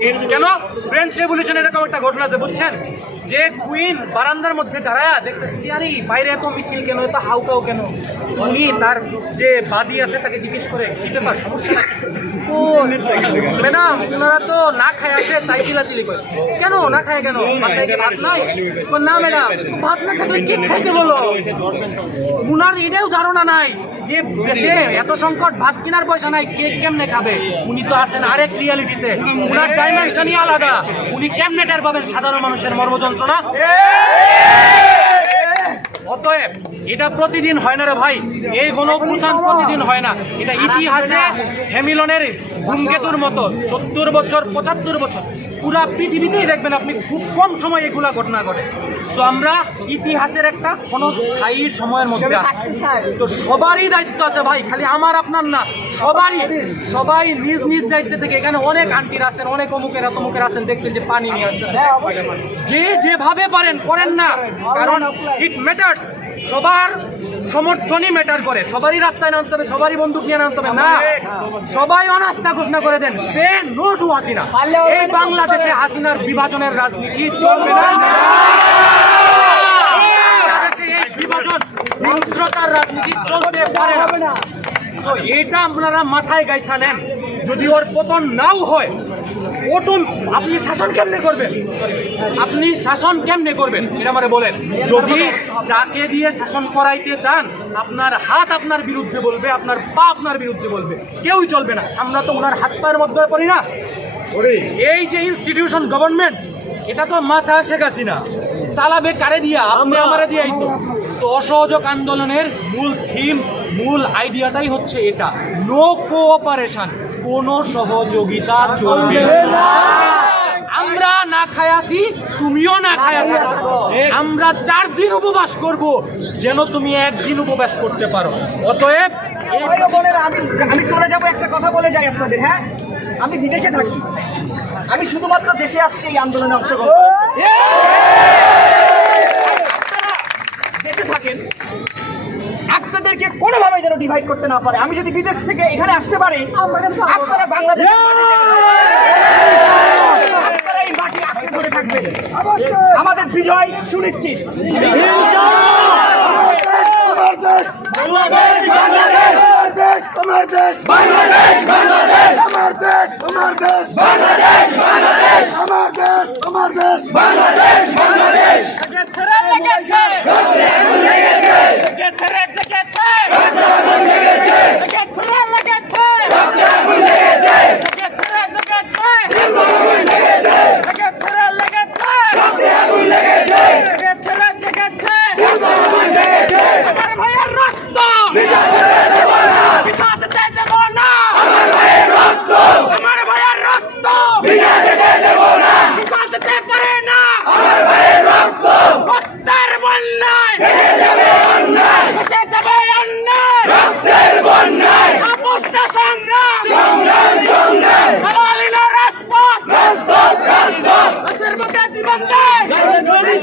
কেন? French revolution এরকম একটা ঘটনা আছে, বুঝছেন? যে কুইন বারান্দার মধ্যে দাঁড়ায় দেখতেছে যে, আরে, বাইরে এত মিছিল কেন? এত হাউকাও কেন? উনি তার যে বাদী আছে তাকে জিজ্ঞেস করে, কি ব্যাপার? সমস্যা ও ম্যাডাম ওনারা তো না খায় আছে, তাই করে। কেন? না খায় কেন? বাসায় ভাত নাই? না, ম্যাডাম। ভাত না থাকলে কি খাইতে বলো? উনার এটাও ধারণা নাই যে দেশে এত সংকট, ভাত কেনার পয়সা নাই, কে কেমনে খাবে? উনি তো আছেন আরেক রিয়ালিটিতে উনার ডাইমেনশনই আলাদা। উনি কেমনে টের পাবেন সাধারণ মানুষের মর্মযন্ত্রণা? অতএব এটা প্রতিদিন হয় না রে ভাই। এই গণপ্রধান প্রতিদিন হয় না। এটা ইতিহাসে হ্যামিলনের ধূমকেতুর মতো সত্তর বছর, পঁচাত্তর বছর। পুরা পৃথিবীতেই দেখবেন আপনি খুব কম সময় এগুলা ঘটনা ঘটে। তো আমরা ইতিহাসের একটা ক্ষণস্থায়ী সময়ের মধ্যে তো সবারই দায়িত্ব আছে ভাই খালি আমার আপনার না সবারই। সবাই নিজ নিজ দায়িত্ব থেকে এখানে অনেক আন্টির আছেন অনেক অমুকেরা তমুকের আছেন দেখছেন যে পানি নিয়ে আসতেছে। যে যেভাবে পারেন করেন না। কারণ ইট ম্যাটার্স সবার সমর্থনই ম্যাটার করে। সবারই রাস্তায় নামতে হবে সবারই বন্দুক নিয়ে নামতে হবে। না সবাই অনাস্থা ঘোষণা করে দেন। Say no. টু হাসিনা এই বাংলাদেশে হাসিনার বিভাজনের রাজনীতি চলবে না। বিভাজন হিংস্রতার রাজনীতি চলতে পারে না। তো এটা আপনারা মাথায় গাইথা নেন। যদি ওর পতন নাও হয় ওটুন আপনি শাসন কেমনে করবেন? আপনি শাসন কেমনে করবেন? এটা মানে বলেন। যদি যাকে দিয়ে শাসন করাইতে চান আপনার হাত আপনার বিরুদ্ধে বলবে আপনার পা আপনার বিরুদ্ধে বলবে। কেউই চলবে না। আমরা তো ওনার হাত পায়ের মধ্যে পড়ি না। এই যে ইনস্টিটিউশন গভর্নমেন্ট এটা তো মাথা শেখ হাসিনা। চালাবে কারে দিয়া? আপনি আমারে দিয়াই তো। তো অসহযোগ আন্দোলনের মূল থিম মূল আইডিয়াটাই হচ্ছে এটা। নো কোঅপারেশন কোনো সহযোগিতা চলবে না। আমরা না খায় আসি তুমিও না খায় থাকো আমরা চার দিন উপবাস করব যেন তুমি একদিন উপবাস করতে পারো। অতএব আমি চলে যাব একটা কথা বলে যাই আপনাদের হ্যাঁ? আমি বিদেশে থাকি। আমি শুধুমাত্র দেশে আসছি এই আন্দোলনে অংশগ্রহণ করতে। আপনারা দেশে থাকেন আপনাদেরকে কোনোভাবে যেন ডিভাইড করতে না পারে। আমি যদি বিদেশ থেকে এখানে আসতে পারি আপনারা বাংলাদেশ আমাদের বিজয় সুনিশ্চিত। আমার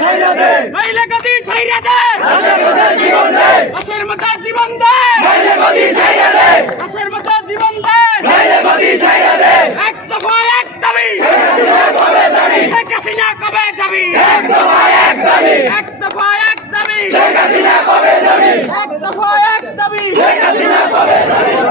ছাইরা দে। নইলে গদি ছাইরা দে। দেশের মধ্যে জীবন দেয় নইলে গদি ছাইরা দে। দেশের মধ্যে জীবন দেয় নইলে গদি ছাইরা দে। এক দফা এক দাবি। শেখ হাসিনা কবে যাবি? এক দফা এক দাবি। এক দফা এক দাবি। শেখ হাসিনা কবে যাবি? এক দফা এক দাবি। শেখ হাসিনা কবে যাবি?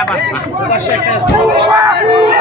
Taba. Vou checar.